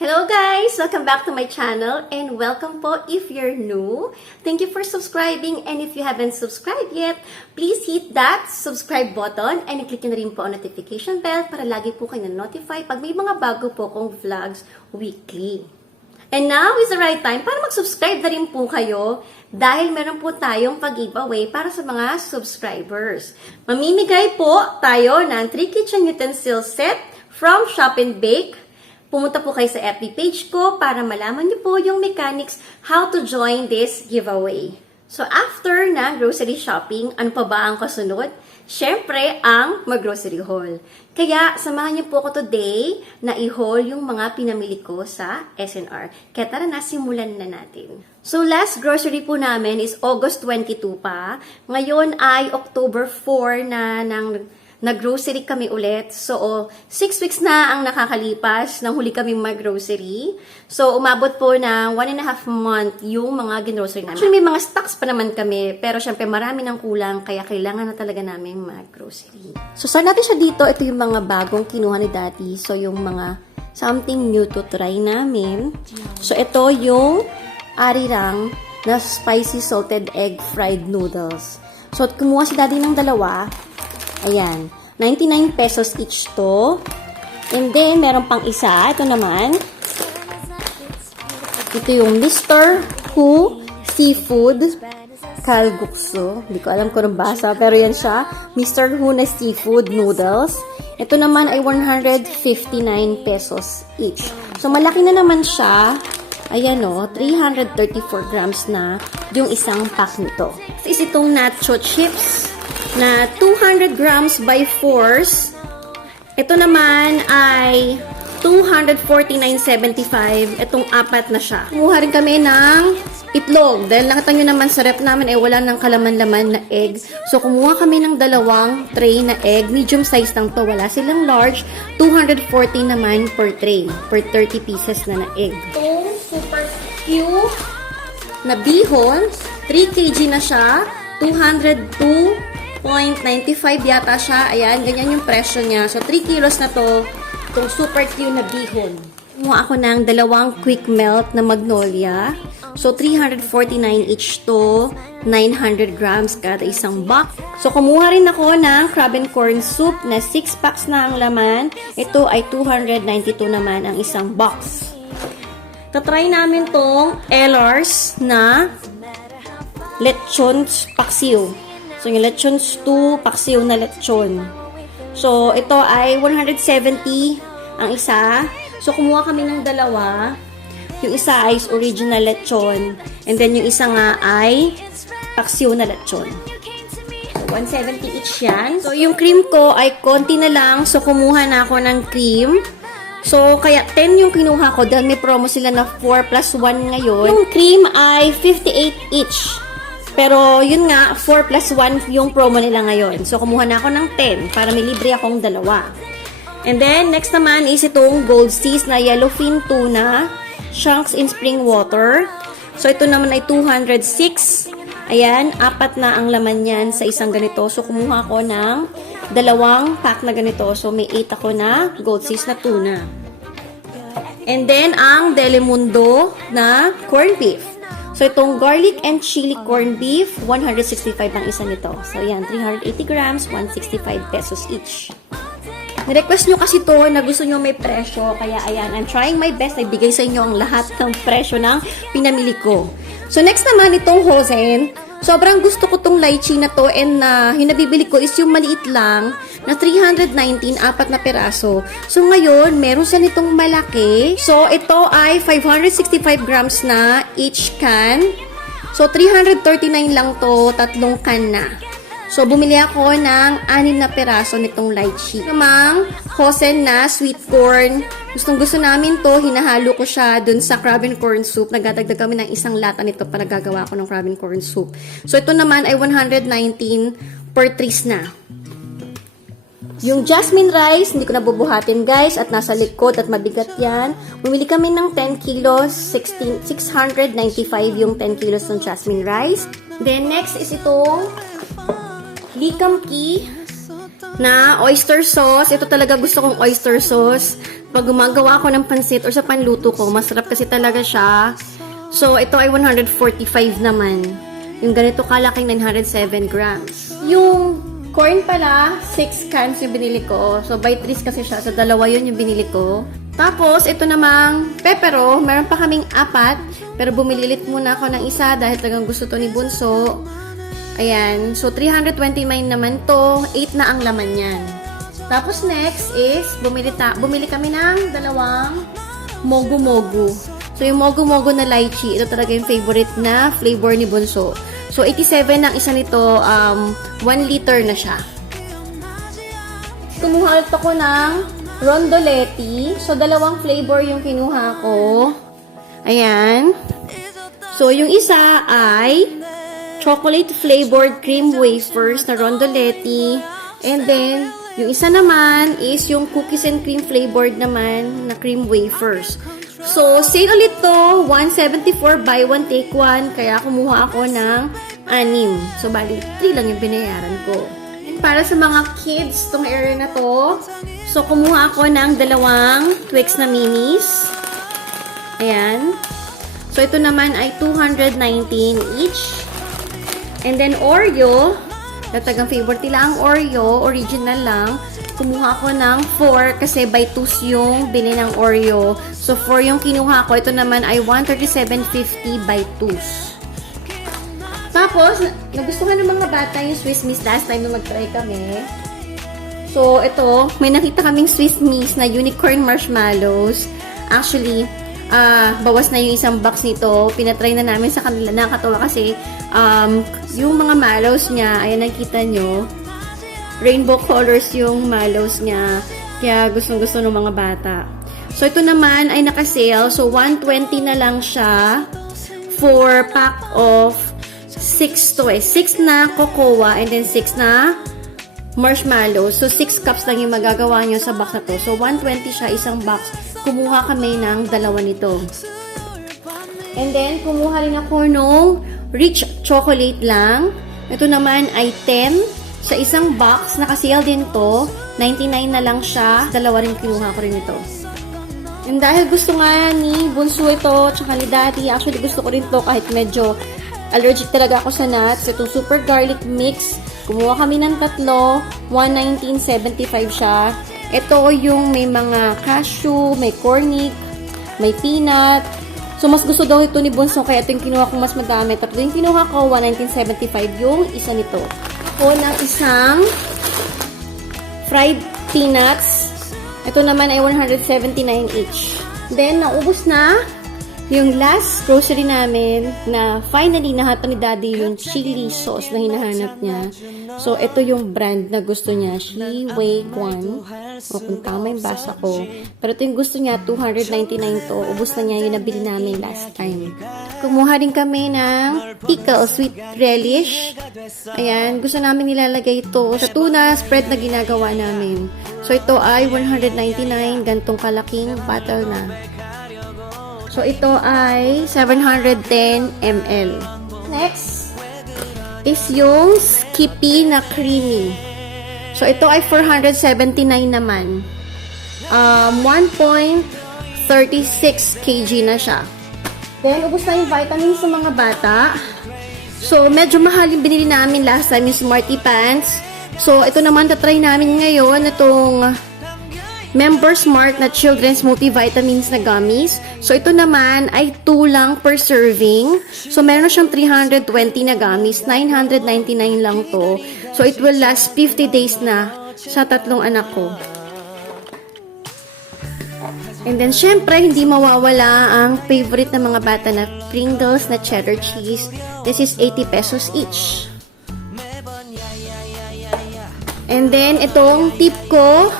Hello guys! Welcome back to my channel and welcome po if you're new. Thank you for subscribing and if you haven't subscribed yet, please hit that subscribe button and i-click nyo na rin po ang notification bell para lagi po kayo na-notify pag may mga bago po kong vlogs weekly. And now is the right time para mag-subscribe na rin po kayo dahil meron po tayong pag-giveaway para sa mga subscribers. Mamimigay po tayo ng 3 kitchen utensil set from Shop and Bake. Pumunta po kayo sa FB page ko para malaman niyo po yung mechanics how to join this giveaway. So after na grocery shopping, ano pa ba ang kasunod? Siyempre, ang mag-grocery haul. Kaya, samahan niyo po ako today na i-haul yung mga pinamili ko sa SNR. Kaya tara na, simulan na natin. So, last grocery po namin is August 22 pa. Ngayon ay October 4 na nag-grocery kami ulit. So, 6 weeks na ang nakakalipas nang huli kaming mag-grocery. So, umabot po ng 1.5 month yung mga gin-grocery namin. Actually, may mga stocks pa naman kami, pero syempre marami ng kulang, kaya kailangan na talaga namin mag-grocery. So, start natin siya dito. Ito yung mga bagong kinuha ni Daddy. So, yung mga something new to try namin. So, ito yung arirang na spicy salted egg fried noodles. So, kumuha si Daddy ng dalawa. Ayan, 99 pesos each to. And then, meron pang isa. Ito naman. Ito yung Mr. Who Seafood Kalguksu. Hindi ko alam kung basa, pero yan siya. Mr. Who na seafood noodles. Ito naman ay 159 pesos each. So, malaki na naman siya. Ayan o, 334 grams na yung isang pack nito. Is itong nacho chips na 200 grams by 4s. Ito naman ay 249.75. Itong apat na siya. Kumuha rin kami ng itlog. Dahil nakita nyo naman sa rep namin ay wala ng kalaman-laman na egg. So, kumuha kami ng dalawang tray na egg. Medium size lang to. Wala silang large. 240 naman per tray. Per 30 pieces na egg. Itong super cute na bihon. 3 kg na siya. 202.95 yata siya. Ayan, ganyan yung presyo niya. So, 3 kilos na to. Itong super cute na bihon. Kumuha ako ng dalawang quick melt na magnolia. So, 349 each to. 900 grams kada isang box. So, kumuha rin ako ng crab and corn soup na 6 packs na ang laman. Ito ay 292 naman ang isang box. Tatry namin tong Ellers na lechon paksiw. So, yung lechon stew, paksiw na lechon. So, ito ay 170 ang isa. So, kumuha kami ng dalawa. Yung isa ay original lechon. And then, yung isa nga ay paksiw na lechon. So, 170 each yan. So, yung cream ko ay konti na lang. So, kumuha na ako ng cream. So, kaya 10 yung kinuha ko dahil may promo sila na 4 plus 1 ngayon. Yung cream ay 58 each. Pero, yun nga, 4 plus 1 yung promo nila ngayon. So, kumuha na ako ng 10 para may libre akong dalawa. And then, next naman is itong Gold Seas na yellowfin tuna. Chunks in spring water. So, ito naman ay 206. Ayan, 4 na ang laman yan sa isang ganito. So, kumuha ako ng dalawang pack na ganito. So, may 8 ako na Gold Seas na tuna. And then, ang Delimundo na corned beef. So, itong garlic and chili corned beef, 165 ang isa nito. So, yan, 380 grams, 165 pesos each. Nirequest nyo kasi to na gusto nyo may presyo. Kaya, ayan, I'm trying my best na ibigay sa inyo ang lahat ng presyo ng pinamili ko. So, next naman, itong Hosen. Sobrang gusto ko tong lychee na to and hinabibili ko is yung maliit lang na 319, 4 na peraso. So, ngayon, meron sa nitong malaki. So, ito ay 565 grams na each can. So, 339 lang to, 3 can na. So, bumili ako ng 6 na peraso nitong lychee. Namang Hosen na sweet corn. Gustong-gusto namin to. Hinahalo ko siya dun sa crab and corn soup. Nagdadagdag kami ng isang lata nito para gagawa ko ng crab and corn soup. So, ito naman ay 119 per trees na. Yung jasmine rice, hindi ko nabubuhatin guys at nasa likod at mabigat yan. Bumili kami ng 10 kilos, 695 yung 10 kilos ng jasmine rice. Then, next is itong likamki na oyster sauce. Ito talaga gusto kong oyster sauce. pag gumagawa ako ng pansit or sa panluto ko, masarap kasi talaga siya. So, ito ay 145 naman. Yung ganito kalaking 907 grams. Yung corn pala, 6 cans yung binili ko. So, by 3 kasi siya. So, dalawa yun yung binili ko. Tapos, ito namang pepero. Meron pa kaming 4. Pero bumililit muna ako ng isa dahil talagang gusto to ni Bunso. Ayan. So, 329 naman to. 8 na ang laman yan. Tapos, next is, bumili kami ng dalawang mogu-mogu. So, yung mogu-mogu na lychee, ito talaga yung favorite na flavor ni Bunso. So, 87 ang isa nito, 1 liter na siya. Kumuha ulit ako ng rondoletti. So, dalawang flavor yung kinuha ko. Ayan. So, yung isa ay chocolate flavored cream wafers na rondoletti. And then, yung isa naman is yung cookies and cream flavored naman na cream wafers. So, sale ulit to. 174 buy 1 take 1. Kaya kumuha ako ng 6. So, bali 3 lang yung binayaran ko. And para sa mga kids, tong area na to. So, kumuha ako ng dalawang Twix na minis. Ayan. So, ito naman ay 219 each. And then, Oreo. Natagang favorite nila ang Oreo. Original lang. Kumuha ako ng 4 kasi by 2 yung bili ng Oreo. So, 4 yung kinuha ko. Ito naman ay 137.50 by 2s. Tapos, nagustuhan ng mga bata yung Swiss Miss last time na mag-try kami. So, ito, may nakita kaming Swiss Miss na unicorn marshmallows. Actually, bawas na yung isang box nito. Pinatry na namin sa kanila. Nakakatawa kasi, yung mga mallows niya, ayan nakita nyo, rainbow colors yung mallows niya. Kaya gustong-gusto ng mga bata. So, ito naman ay naka-sale. So, 120 na lang siya for pack of 6 to 6 na cocoa and then 6 na marshmallows. So, 6 cups lang yung magagawa nyo sa box na to. So, 120 siya isang box. Kumuha kami ng 2 nito. And then, kumuha rin ako nung rich chocolate lang. Ito naman ay 10 sa isang box. Naka-sale din to. 99 na lang siya. 2 rin kinuha ko rin ito. And dahil gusto nga ni Bunso ito, tsaka ni Daddy, actually gusto ko rin to kahit medyo allergic talaga ako sa nuts. Itong super garlic mix. Kumuha kami ng 3. 119.75 siya. Ito yung may mga cashew, may cornic, may peanut. So, mas gusto daw ito ni Bunso, kaya ito yung kinuha kong mas madami. Tapos yung kinuha ko, 119.75 yung isa nito. Ako ng isang fried peanuts. Ito naman ay 179 each. Then, naubos na yung last grocery namin na finally nahanap ni Daddy yung chili sauce na hinahanap niya. So, ito yung brand na gusto niya. Shi Wei Guan. O, kung tama yung basa ko. Pero ito yung gusto niya, 299 to. Ubus na niya yung nabili namin last time. Kumuha rin kami ng pickle, sweet relish. Ayan, gusto namin nilalagay ito sa tuna spread na ginagawa namin. So, ito ay 199, gantong kalaking bottle na. So, ito ay 710 ml. Next is yung Skippy na creamy. So, ito ay 479 naman. 1.36 kg na siya. Then, ubos na yung vitamins sa mga bata. So, medyo mahal yung binili namin last time, yung Smarty Pants. So, ito naman, tatry namin ngayon, itong Member Smart na Children's Multivitamins na gummies. So, ito naman ay 2 lang per serving. So, meron na siyang 320 na gummies. 999 lang to. So, it will last 50 days na sa 3 anak ko. And then, syempre, hindi mawawala ang favorite ng mga bata na Pringles na cheddar cheese. This is 80 pesos each. And then, itong tip ko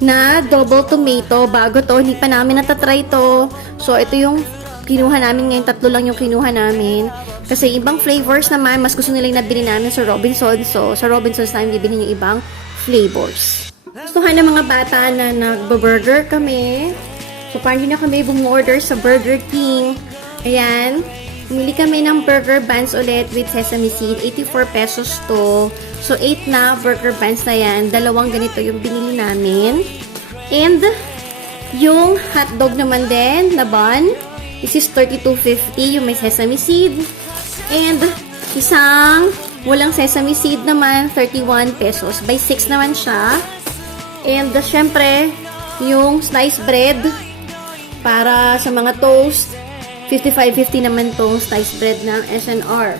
na double tomato. Bago to, hindi pa namin natatry to. So, ito yung kinuha namin ngayon. 3 lang yung kinuha namin. Kasi ibang flavors naman, mas gusto nila yung nabili namin sa Robinsons. So, sa Robinsons namin bibili yung ibang flavors. Gustuhan ng mga bata na nagbo-burger kami. So, parang hindi na kami bumorder sa Burger King. Ayan. Bumili kami ng burger buns ulit with sesame seed. 84 pesos to. So, 8 na burger buns na yan. 2 ganito yung binili namin. And, Yung hotdog naman din na bun, this is 32.50, yung may sesame seed. And isang walang sesame seed naman, 31 pesos. By 6 naman siya. And syempre, yung sliced bread para sa mga toast, 55.50 naman tong sliced bread ng SNR.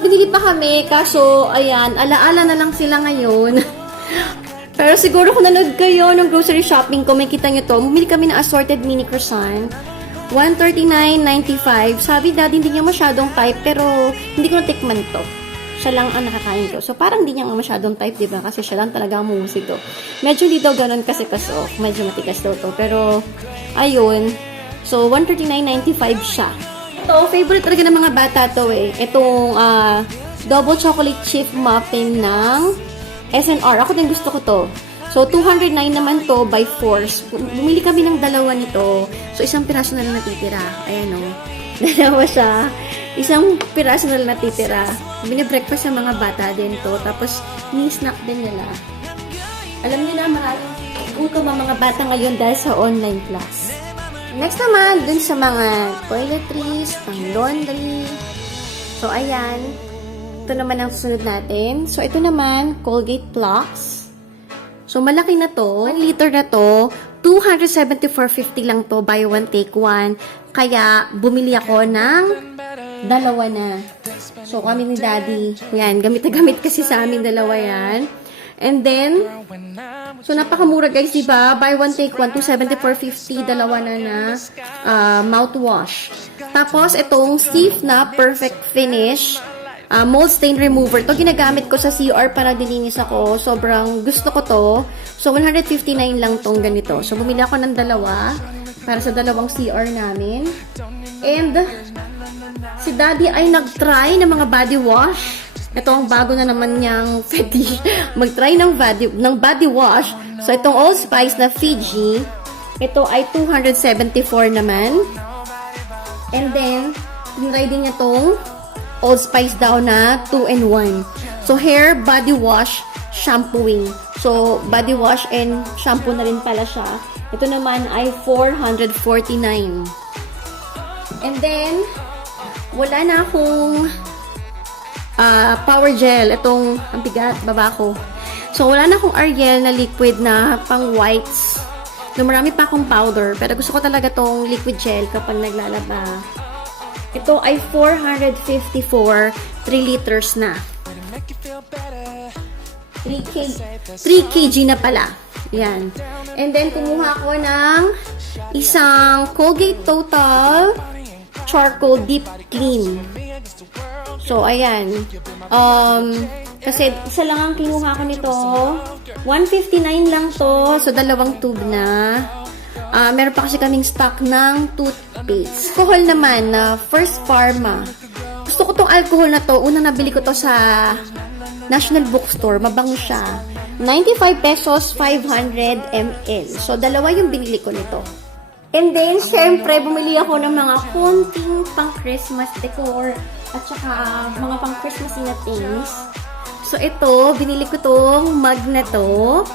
Binili pa kami, kaso, ayan, alaala na lang sila ngayon. Pero siguro kung nanood kayo ng grocery shopping ko, may kita nyo to. Bumili kami ng assorted mini croissant. 139.95. Sabi daddy, hindi niya masyadong type, pero hindi ko natikman to. Siya lang ang nakakain ko. So, parang hindi niya masyadong type, diba? Kasi siya lang talaga ang mumusik to. Medyo hindi daw ganun kasi kaso. Medyo matigas daw to. Pero, ayun. So, 139.95 siya. Ito, favorite talaga ng mga bata to eh. Itong double chocolate chip muffin ng SNR. Ako din gusto ko to. So, 209 naman to by force. Bumili kami ng dalawa nito. So, isang piraso na lang natitira. Ayan o. Dalawa siya. Isang piraso na lang natitira. Binibreakfast sa mga bata din to. Tapos, ni-snack din nila. Alam niyo na, maraming gutom ang mga bata ngayon dahil sa online class. Next naman, dun sa mga toiletries, pang laundry. So, ayan. Ito naman ang susunod natin. So, ito naman, Colgate Plus. So, malaki na to. 1 liter na to. 274.50 lang to. Buy one, take one. Kaya, bumili ako ng dalawa na. So, kami ni Daddy. Yan, gamit na gamit kasi sa amin dalawa yan. And then, so, napakamura guys, diba? Buy one, take one. 274.50. Dalawa na mouthwash. Tapos, itong Cif na Perfect Finish. Mold stain remover. To ginagamit ko sa CR para dilinis ako. Sobrang gusto ko to. So, 159 lang tong ganito. So, bumili ako ng dalawa para sa dalawang CR namin. And, si Daddy ay nag-try ng mga body wash. Ito ang bago na naman niyang fetish. Mag-try ng body wash. So, itong Allspice na Fiji. Ito ay 274 naman. And then, tinry din niya tong Allspice daw na 2-in-1. So, hair, body wash, shampooing. So, body wash and shampoo na rin pala siya. Ito naman ay 449. And then, wala na akong power gel. Itong, ang bigat, baba ko. So, wala na akong Ariel na liquid na pang whites. No, marami pa akong powder. Pero gusto ko talaga tong liquid gel kapag naglalaba. Ito ay 454, 3 liters na. 3 kg na pala. Yan. And then, kumuha ako ng isang Colgate Total Charcoal Deep Clean. So, ayan. Kasi isa lang ang kinuha ko nito. 159 lang to. So, dalawang tube na. Meron pa kasi kaming stock ng toothpaste. Alcohol naman na First Pharma. Gusto ko tong alcohol na to. Unang nabili ko to sa National Bookstore. Mabango siya. 95 pesos, 500 ml. So, dalawa yung binili ko nito. And then, syempre, bumili ako ng mga konting pang-Christmas decor at saka mga pang-Christmas na things. So, ito, binili ko tong mug na to.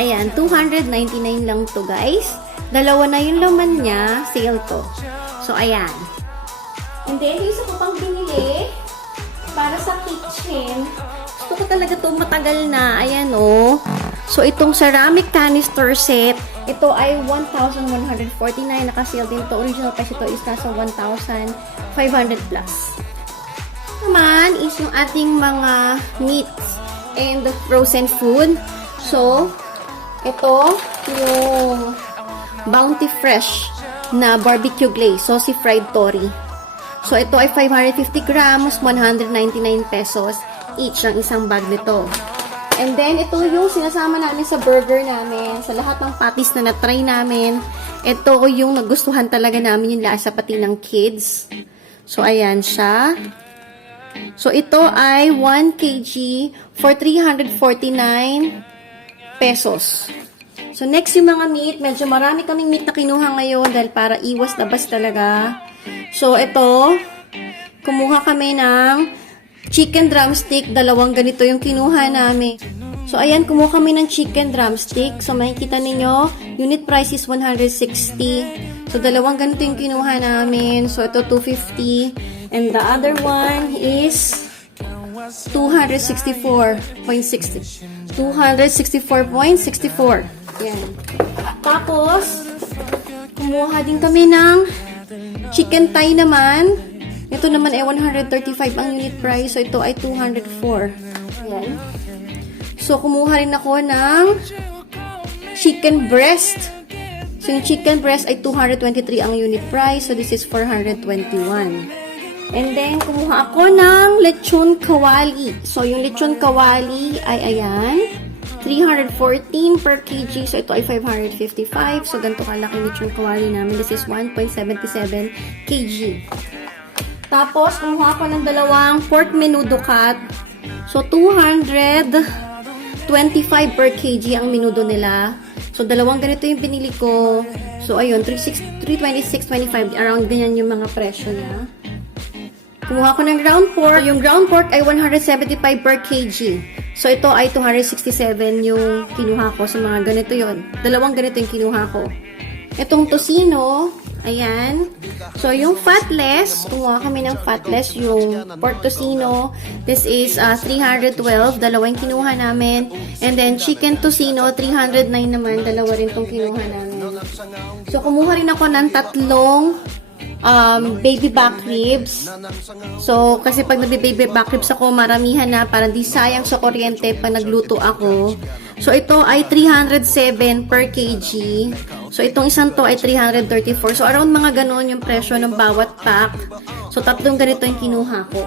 Ayan, 299 lang to, guys. Dalawa na yung laman niya, sale to. So, ayan. And then, yung isa ko pang binili, para sa kitchen, gusto ko talaga to matagal na. Ayan, oh. So, itong ceramic canister set, ito ay 1,149. Naka-sale din to. Original price ito is nasa 1,500 plus. Naman is yung ating mga meats and frozen food. So, ito, yung Bounty Fresh na barbecue glaze, saucy fried tori. So, ito ay 550 grams, 199 pesos each ang isang bag nito. And then, ito yung sinasama namin sa burger namin, sa lahat ng patties na na-try namin. Ito yung nagustuhan talaga namin yung lasa pati ng kids. So, ayan siya. So, ito ay 1 kg for 349 pesos. So, next yung mga meat. Medyo marami kaming meat na kinuha ngayon dahil para iwas labas talaga. So, ito, kumuha kami ng chicken drumstick. Dalawang ganito yung kinuha namin. So, ayan, kumuha kami ng chicken drumstick. So, makikita ninyo, unit price is 160. So, dalawang ganito yung kinuha namin. So, ito 250. And the other one is 264.60. 264.64. Yan. Tapos, kumuha din kami ng chicken thigh naman. Ito naman ay 135 ang unit price. So, ito ay 204. Yan. So, kumuha rin ako ng chicken breast. So, yung chicken breast ay 223 ang unit price. So, this is 421. And then, kumuha ako ng lechon kawali. So, yung lechon kawali ay ayan. 314 per kg. So, ito ay 555. So, ganito kalaki lechon kawali namin. This is 1.77 kg. Tapos, kumuha ako ng dalawang pork menudo cut. So, 225 per kg ang menudo nila. So, dalawang ganito yung pinili ko. So, ayun, 326.25. Around ganyan yung mga presyo niya. Kumuha ko ng ground pork. Yung ground pork ay 175 per kg. So, ito ay 267 yung kinuha ko. So, mga ganito yon. Dalawang ganito yung kinuha ko. Itong tocino, ayan. So, yung fatless, kumuha kami ng fatless, yung pork tocino. This is 312. Dalawang kinuha namin. And then, chicken tocino, 309 naman. Dalawa rin itong kinuha namin. So, kumuha rin ako ng tatlong baby back ribs. So, kasi pag nagbe-baby back ribs ako, maramihan na, para di sayang sa kuryente pag nagluto ako. So, ito ay 307 per kg. So, itong isang to ay 334. So, around mga ganon yung presyo ng bawat pack. So, tatlong ganito yung kinuha ko.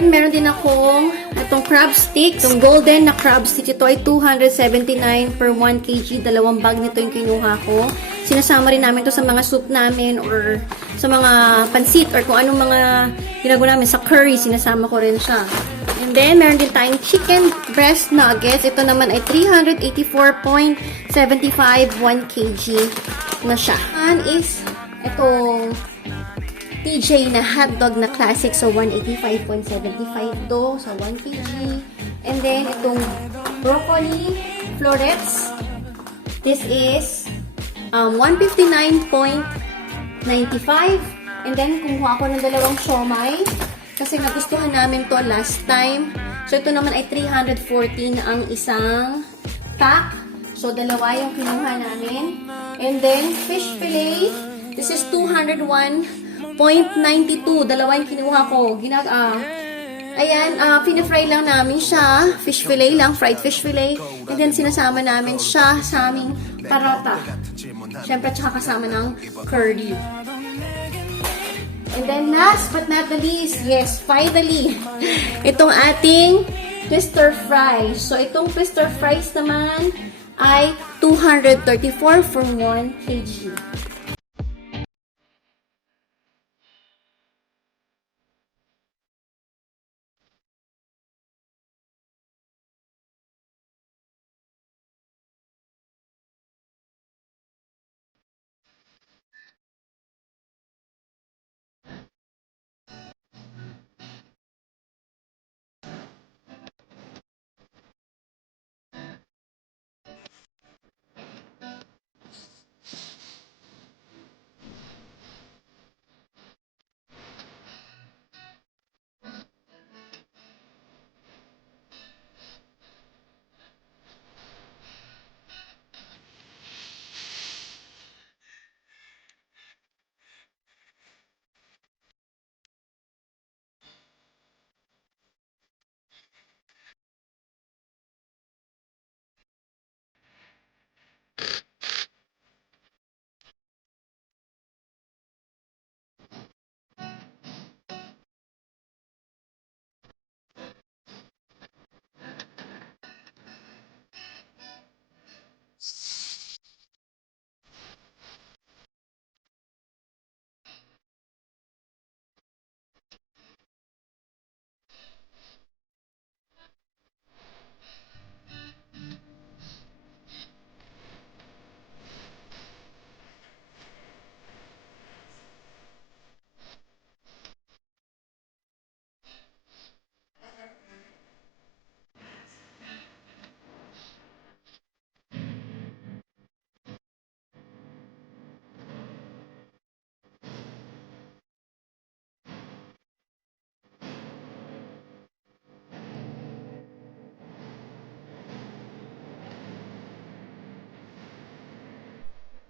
And meron din akong itong crab sticks. Itong golden na crab stick, ito ay 279 per 1 kg. Dalawang bag nito yung kinuha ko. Sinasama rin namin to sa mga soup namin or sa mga pansit or kung anong mga ginagawa namin sa curry, sinasama ko rin siya. And then, meron din tayong chicken breast nuggets. Ito naman ay 384.75 1 kg na siya. And is itong TJ na hotdog na classic. So, 185.75 to. So, 1 kg. And then, itong broccoli florets. This is 159.95. And then, kumuha ako ng dalawang siomai. Kasi nagustuhan namin to last time. So, ito naman ay 314 ang isang pack. So, dalawa yung kinuha namin. And then, fish fillet. This is 201.92. Dalawa yung kinuha ko. Ayan, pina-fry lang namin siya. Fish fillet lang, fried fish fillet. And then, sinasama namin siya sa aming parata. Siyempre, tsaka kasama ng curry. And then, last but not the least, yes, finally, itong ating twister fries. So, itong twister fries naman ay 234 for 1 kg.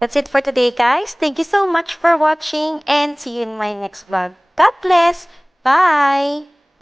That's it for today, guys. Thank you so much for watching and see you in my next vlog. God bless. Bye!